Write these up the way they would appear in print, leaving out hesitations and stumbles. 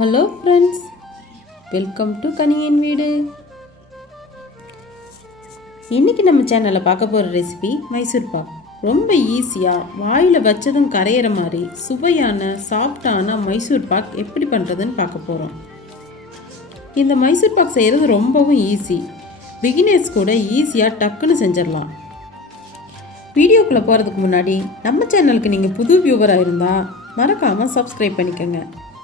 Hello friends, welcome to Kaniyan வீடு. இன்றைக்கி நம்ம சேனலில் பார்க்க போகிற ரெசிபி மைசூர் பாக். ரொம்ப ஈஸியாக வாயில் வச்சதும் கரையிற மாதிரி சுவையான சாஃப்டான மைசூர் பாக் எப்படி பண்ணுறதுன்னு பார்க்க போகிறோம். இந்த மைசூர் பாக் செய்கிறது ரொம்பவும் ஈஸி. பிகினர்ஸ் கூட ஈஸியாக டக்குன்னு செஞ்சிடலாம். வீடியோக்குள்ளே போகிறதுக்கு முன்னாடி நம்ம சேனலுக்கு நீங்கள் புது வியூவராக இருந்தால் மறக்காமல் சப்ஸ்கிரைப் பண்ணிக்கோங்க.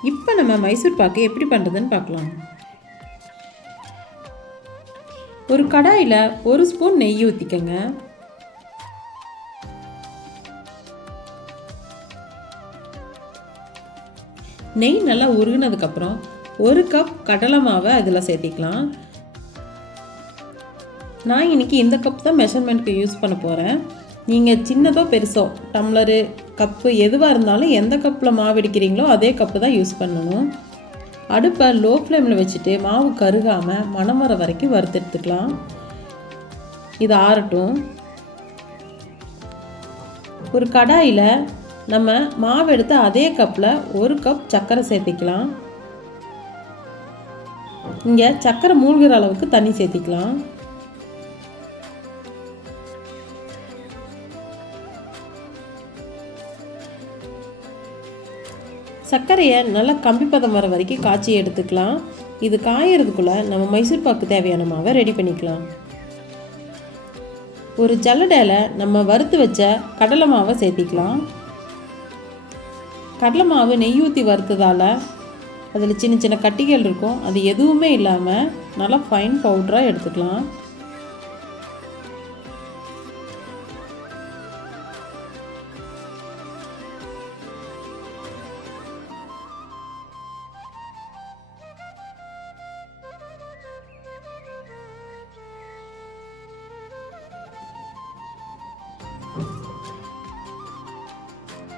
இப்போ நம்ம மைசூர் பாக்கு எப்படி பண்ணுறதுன்னு பார்க்கலாம். ஒரு கடாயில் 1 ஸ்பூன் நெய் ஊற்றிக்கங்க. நெய் நல்லா உருகினதுக்கப்புறம் 1 கப் கடலை மாவை அதில் சேர்த்திக்கலாம். நான் இன்றைக்கி இந்த கப் தான் மெஷர்மெண்ட்க்கு யூஸ் பண்ண போகிறேன். நீங்கள் சின்னதோ பெருசோ டம்ளரு கப்பு எதுவாக இருந்தாலும் எந்த கப்பில் மாவு எடுக்கிறீங்களோ அதே கப்பு தான் யூஸ் பண்ணணும். அடுப்பை லோ ஃப்ளேமில் வச்சுட்டு மாவு கருகாமல் மணம் வர வரைக்கும் வறுத்தெடுத்துக்கலாம். இது ஆறட்டும். ஒரு கடாயில் நம்ம மாவு எடுத்து அதே கப்பில் 1 கப் சர்க்கரை சேர்த்திக்கலாம். இங்கே சர்க்கரை மூழ்கிற அளவுக்கு தண்ணி சேர்த்திக்கலாம். சர்க்கரையை நல்லா கம்பி பதம் வர வரைக்கும் காய்ச்சி எடுத்துக்கலாம். இது காயறதுக்குள்ளே நம்ம மைசூர் பாக்கு தேவையான மாவை ரெடி பண்ணிக்கலாம். ஒரு ஜல்லடையில் நம்ம வறுத்து வச்ச கடலை மாவை சேர்த்திக்கலாம். கடலை மாவு நெய் ஊற்றி வறுத்ததால் அதில் சின்ன சின்ன கட்டிகள் இருக்கும். அது எதுவுமே இல்லாமல் நல்லா ஃபைன் பவுடராக எடுத்துக்கலாம்.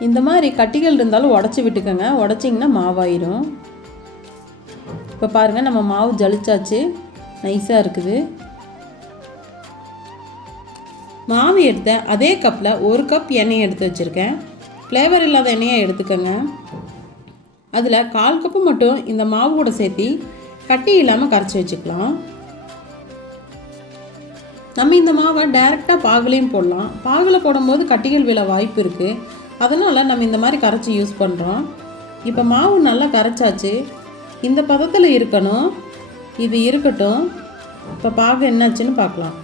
இந்த மாதிரி கட்டிகள் இருந்தாலும் உடச்சி விட்டுக்கோங்க. உடச்சிங்கன்னா மாவாயிரும். இப்போ பாருங்கள், நம்ம மாவு ஜலிச்சாச்சு, நைஸாக இருக்குது. மாவு எடுத்த அதே கப்பில் 1 கப் எண்ணெய் எடுத்து வச்சுருக்கேன். ஃப்ளேவர் இல்லாத எண்ணெயை எடுத்துக்கோங்க. அதில் 1/4 கப்பு மட்டும் இந்த மாவு கூட சேர்த்தி கட்டி இல்லாமல் கரைச்சி வச்சுக்கலாம். நம்ம இந்த மாவை டைரெக்டாக பாகுலையும் போடலாம். பாகில் போடும்போது கட்டிகள் விழ வாய்ப்பு இருக்குது. அதனால் நம்ம இந்த மாதிரி கரைச்சி யூஸ் பண்ணுறோம். இப்போ மாவு நல்லா கரைச்சாச்சு. இந்த பதத்தில் இருக்கணும். இது இருக்கட்டும். இப்போ பாகு என்னாச்சுன்னு பார்க்கலாம்.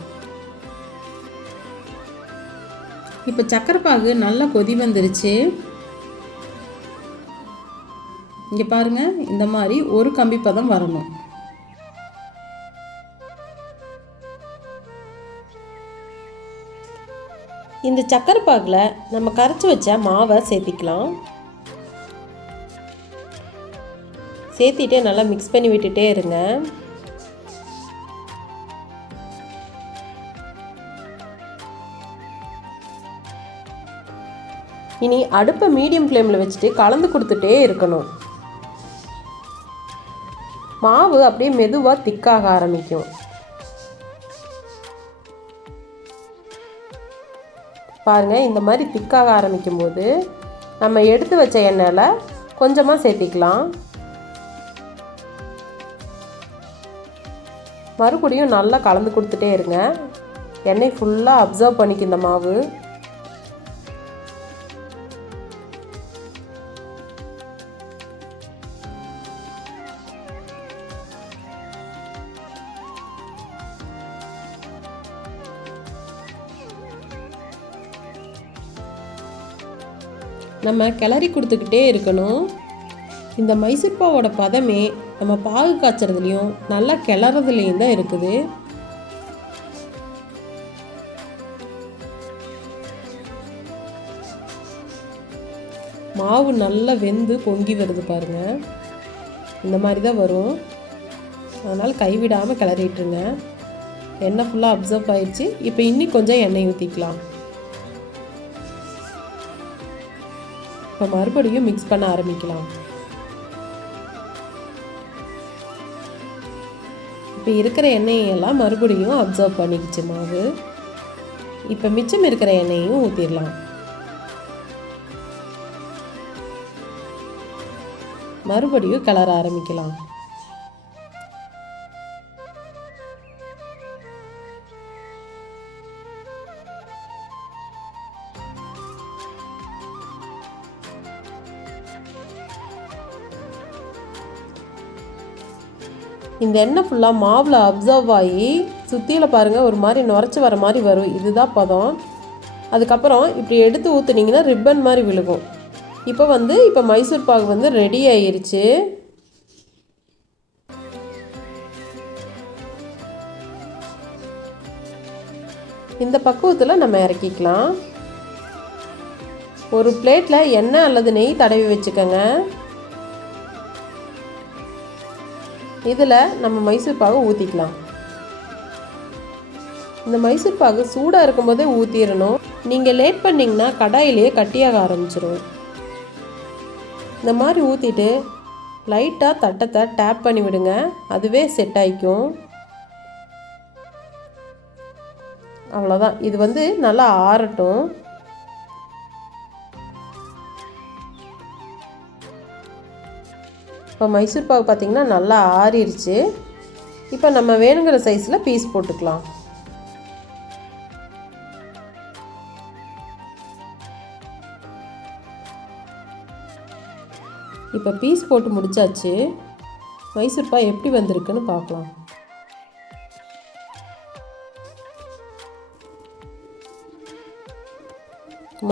இப்போ சக்கரை பாகு நல்லா கொதி வந்துருச்சு. இங்கே பாருங்கள், இந்த மாதிரி ஒரு கம்பி பதம் வரணும். இந்த சக்கரை பாகில் நம்ம கரைச்சி வச்ச மாவை சேர்த்திக்கலாம். சேர்த்திட்டு நல்லா மிக்ஸ் பண்ணி விட்டுட்டே இருங்க. இனி அடுப்பை மீடியம் ஃப்ளேமில் வச்சுட்டு கலந்து கொடுத்துட்டே இருக்கணும். மாவு அப்படியே மெதுவாக திக்காக ஆரம்பிக்கும். பாருங்கள், இந்த மாதிரி திக்காக ஆரம்பிக்கும் போது நம்ம எடுத்து வச்ச எண்ணெயில் கொஞ்சமாக சேர்த்திக்கலாம். மறுபடியும் நல்லா கலந்து கொடுத்துட்டே இருங்க. எண்ணெய் ஃபுல்லாக அப்சர்வ் பண்ணிக்கும் இந்த மாவு. நம்ம கிளறி கொடுத்துக்கிட்டே இருக்கணும். இந்த மைசூர் பாவோட பதமே நம்ம பாகு காய்ச்சறதுலையும் நல்லா கிளறதுலையும் தான் இருக்குது. மாவு நல்லா வெந்து பொங்கி வருது பாருங்கள். இந்த மாதிரி தான் வரும். அதனால் கைவிடாமல் கிளறிட்டுருங்க. எண்ணெய் ஃபுல்லாக அப்சர்வ் ஆயிடுச்சு. இப்போ இன்னும் கொஞ்சம் எண்ணெய் ஊற்றிக்கலாம். இப்போ மறுபடியும் மிக்ஸ் பண்ண ஆரம்பிக்கலாம். இப்போ இருக்கிற எண்ணெயெல்லாம் மறுபடியும் அப்சர்வ் பண்ணிக்கிச்சு மாவு. இப்போ மிச்சம் இருக்கிற எண்ணெயையும் ஊற்றிடலாம். மறுபடியும் கிளற ஆரம்பிக்கலாம். இந்த எண்ணெய் ஃபுல்லாக மாவில் அப்சர்வ் ஆகி சுற்றியில் பாருங்கள் ஒரு மாதிரி நுரைச்சி வர மாதிரி வரும். இதுதான் பதம். அதுக்கப்புறம் இப்படி எடுத்து ஊற்றுனீங்கன்னா ரிப்பன் மாதிரி விழுகும். இப்போ மைசூர் பாகு ரெடி ஆயிருச்சு. இந்த பக்குவத்தில் நம்ம இறக்கிக்கலாம். ஒரு பிளேட்டில் எண்ணெய் அல்லது நெய் தடவி வச்சுக்கோங்க. இதில் நம்ம மைசூர் பாகு ஊற்றிக்கலாம். இந்த மைசூர் பாகு சூடாக இருக்கும்போதே ஊற்றிடணும். நீங்கள் லேட் பண்ணிங்கன்னா கடாயிலேயே கட்டியாக ஆரம்பிச்சிடும். இந்த மாதிரி ஊற்றிட்டு லைட்டாக தட்டத்தை டேப் பண்ணி விடுங்க. அதுவே செட் ஆகிக்கும். அவ்வளோதான். இது நல்லா ஆறட்டும். இப்போ மைசூர் பாகு பார்த்திங்கன்னா நல்லா ஆறிடுச்சு. இப்போ நம்ம வேணுங்கிற சைஸில் பீஸ் போட்டுக்கலாம். இப்போ பீஸ் போட்டு முடிச்சாச்சு. மைசூர் பாகு எப்படி வந்திருக்குன்னு பார்க்கலாம்.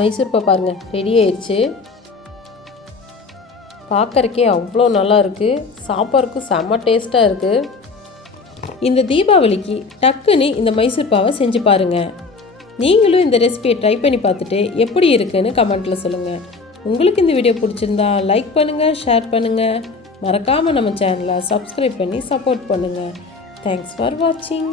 மைசூர் பாகு பாருங்கள் ரெடி ஆயிடுச்சு. பார்க்கறக்கே அவ்வளோ நல்லா இருக்குது. சாப்பாடுக்கும் செம்ம டேஸ்ட்டாக இருக்குது. இந்த தீபாவளிக்கு டக்குன்னு இந்த மைசூர் பாவை செஞ்சு பாருங்கள். நீங்களும் இந்த ரெசிபியை ட்ரை பண்ணி பார்த்துட்டு எப்படி இருக்குன்னு கமெண்ட்டில் சொல்லுங்கள். உங்களுக்கு இந்த வீடியோ பிடிச்சிருந்தா லைக் பண்ணுங்கள், ஷேர் பண்ணுங்கள். மறக்காமல் நம்ம சேனலை சப்ஸ்கிரைப் பண்ணி சப்போர்ட் பண்ணுங்கள். தேங்க்ஸ் ஃபார் வாட்சிங்.